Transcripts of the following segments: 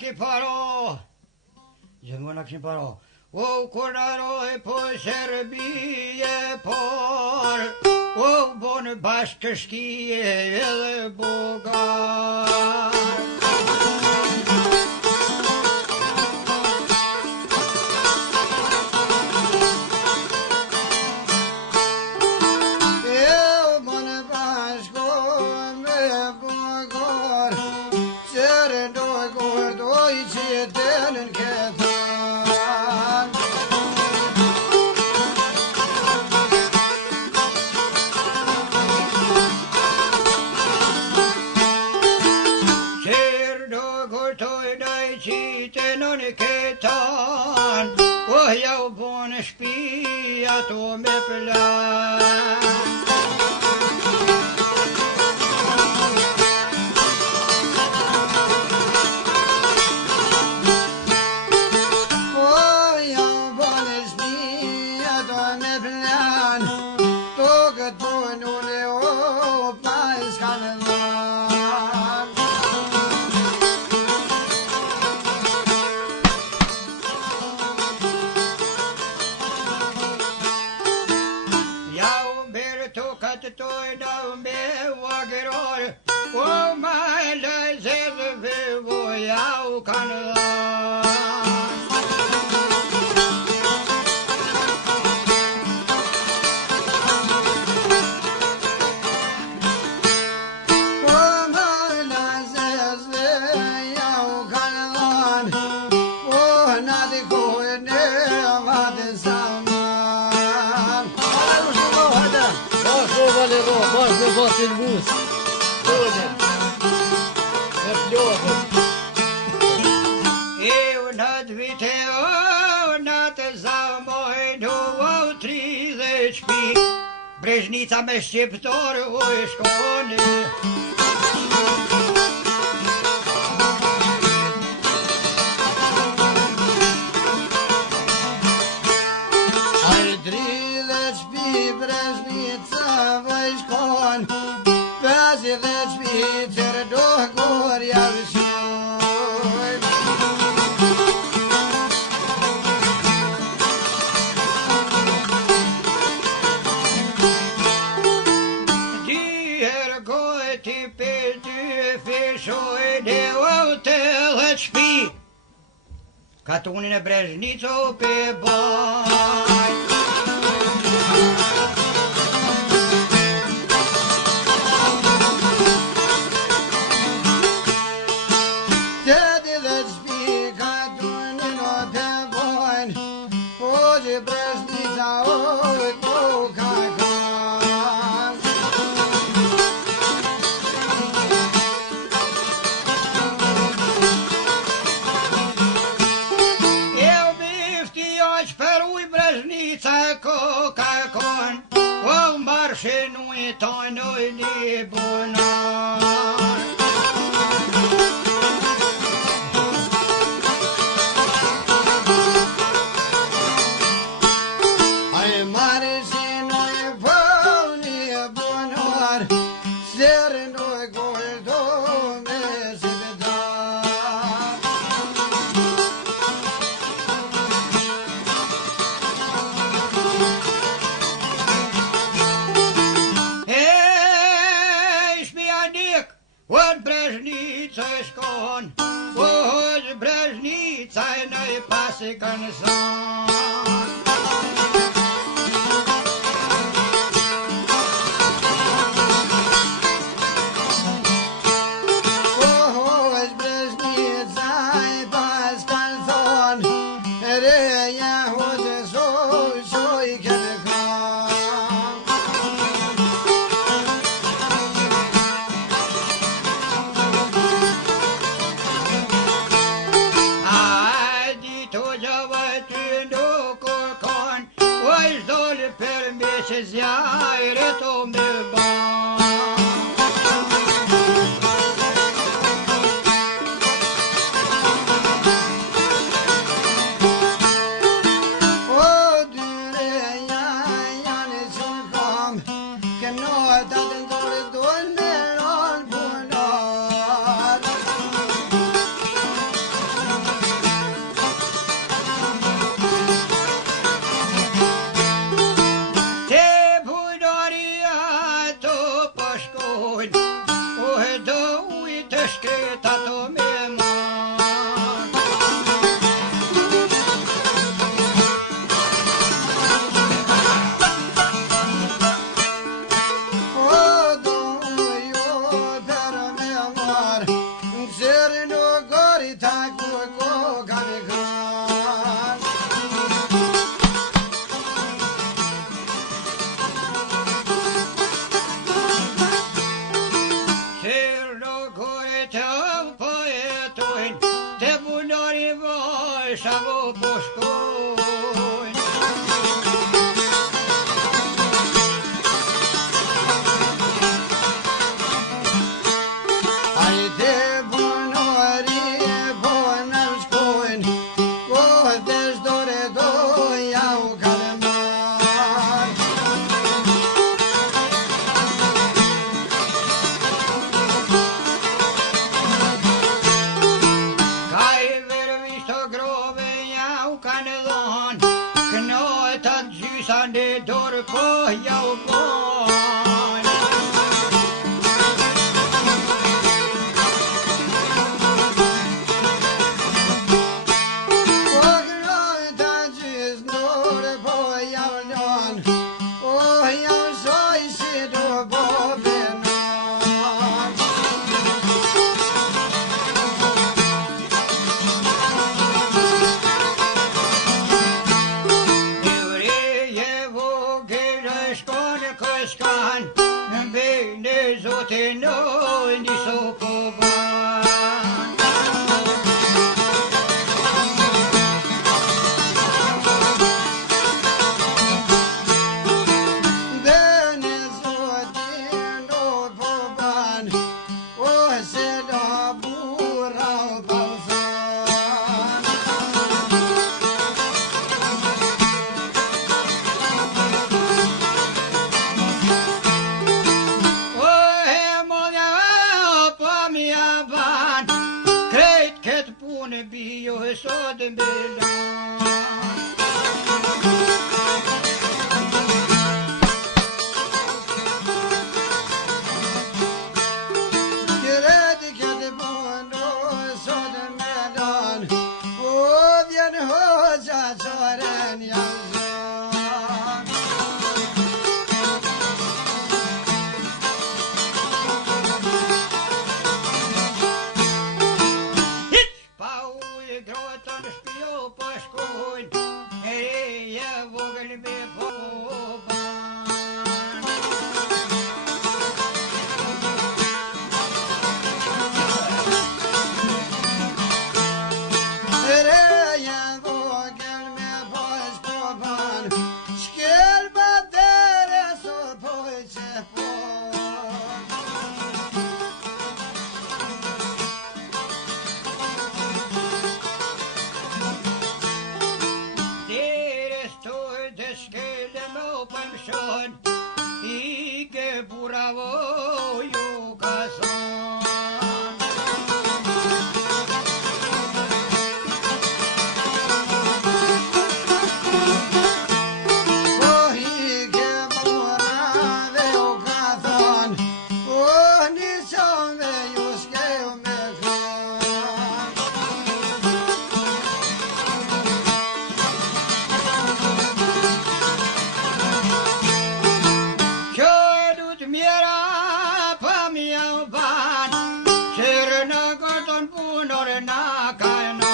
ki paro, gjithmonë na kishin paro. O kur na roj po Serbije por, o bon bashkë shkije edhe Bugar. Jau bon shpia to me plan. Oh, jau bon shpia to me plan. Tåget på Nordli och Pajskanen. البوس Brežnica me Shqiptar u shkoni. Ai dridhet shpi Brežnica vë shkon, 50 shpi tërë do gorja vëshon. Katunin e Brežnicës pe baj. Tëti dhe shpi katunin o pe baj, po që Brežnica oj ko ka ka. Që nuk e tonoj një bonar. Ai marë që nuk e po një bonar, sërë nuk e kohë do me si vedar. Brežnica shkon, oj Brežnica në i pasi kanë son. Oj Brežnica i pas kanë son, reja hoqë shoj kënë kanë. Që zjarë të me ban. O dyre janë që kam, këno të të ndore dojnë me ranë punar. shavo po shkojnë. Hajde bunori po në shkojnë, kohëtesh dore doja u kalmar. Ka i vervisht të grove ja u kanë dhonë, knojt atë gjysa në dorë po ja u bojnë. Zotin oj një sopo ban. Bene zotin oj po ban, ose da bura o balzan. Punë bio e sot e mbelan. Këreti këtë punë e sot e mbelan, o vjen hoqa qaren janë zan. Grotën shpjo po shkojnë, e reja vogël me po ban. E reja vogël me po ban, shkel batere so po që po. I ke buravo ju ka son. O i ke burave ju ka thon, o një qome ju s'keu me thon. Mjera pa mja u ban, qërë në gëtën punor në kajnak.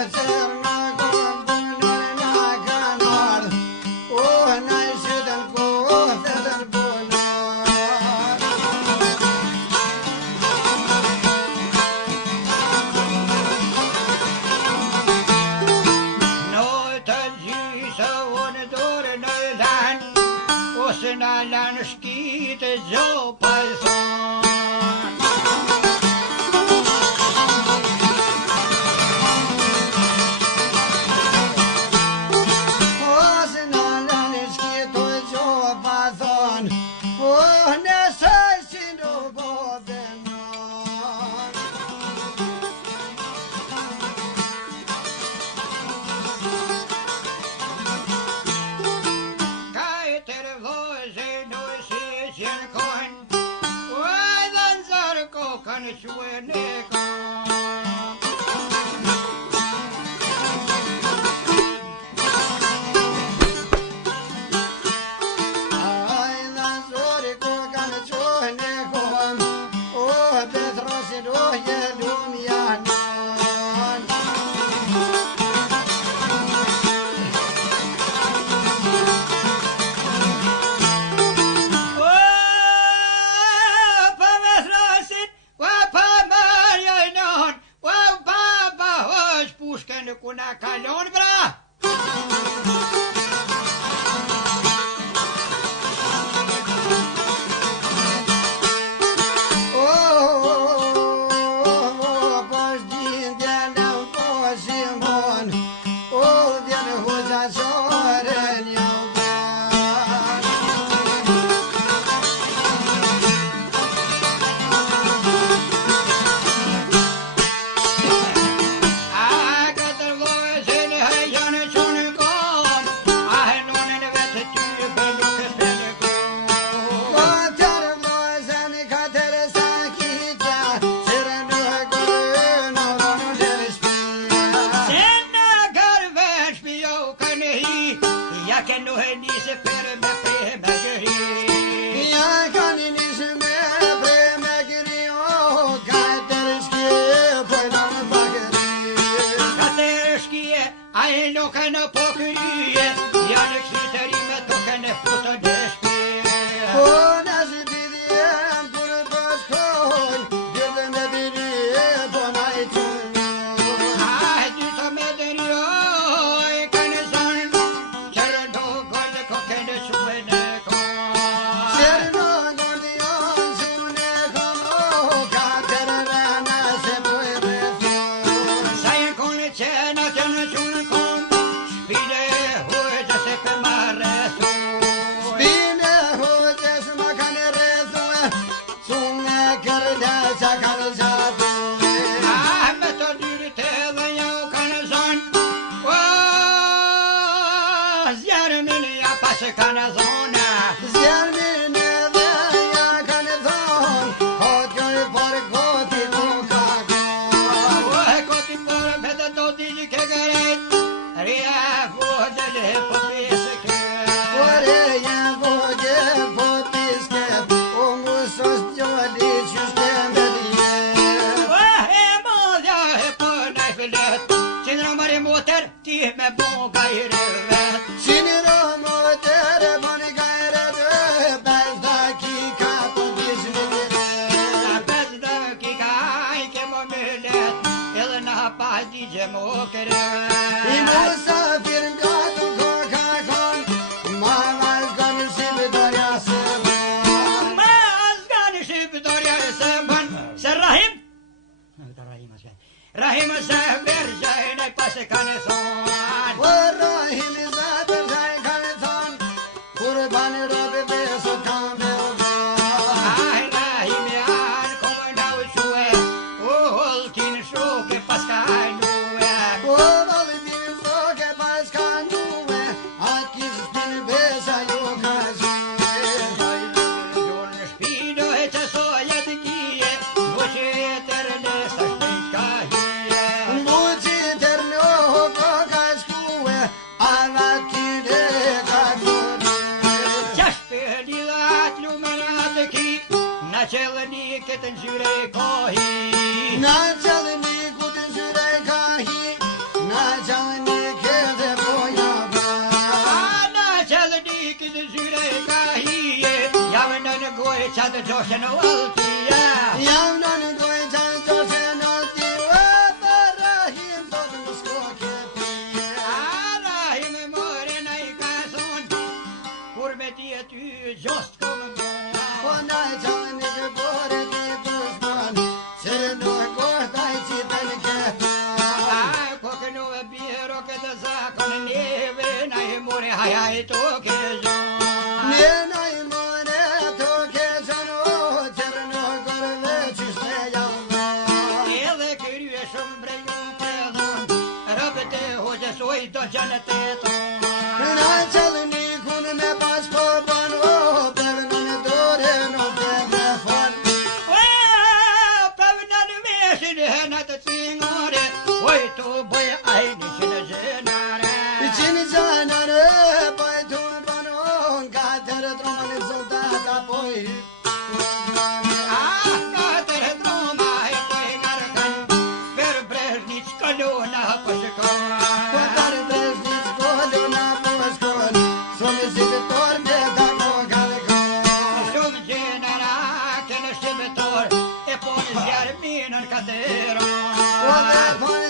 Qërë në gëtën punor në kanar, në i shëtën kohëtën punor. Ose në lanë shkite gjopa e son. Ose në lanë shkite gjopa e son, o nësaj si në bodhe non. Kanë quë në kam. Aj në zori ko kanë quë në kam, o betrosin o jelum janë. falë ku na kalon bra.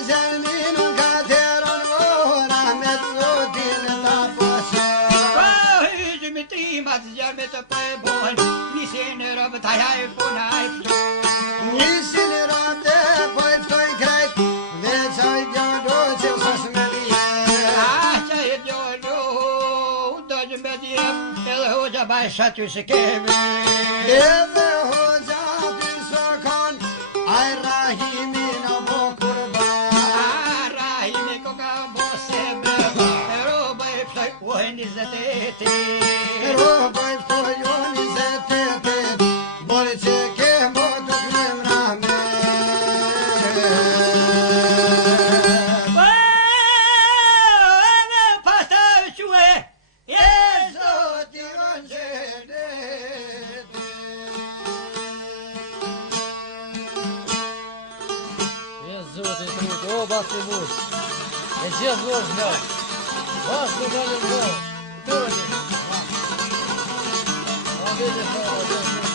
Zjarmin och kateron. të përbojnë, nisin e robë të hajaj puna e fëtu. Nisin e robë të pëjftojnë krejt, veçaj djollu që sas me dhije. Që i djollu, dojnë me dhjem, edhe hoxha bajsha ty se kemi. Edhe hoxha ty së kanë, aj rahimi në bo kurban. Rahimi ko ka bo se beba, robë e pëtoj uaj 28. Robë e pëtoj uaj 28, bori që ke mo të krim rahme. Pastaj quhe, E zoti rëngjede. Zotë i trutë, o bashkë i mushë, e gjithë vërshë nga, bashkë në dalë në vërë, të rëgjë, ma vete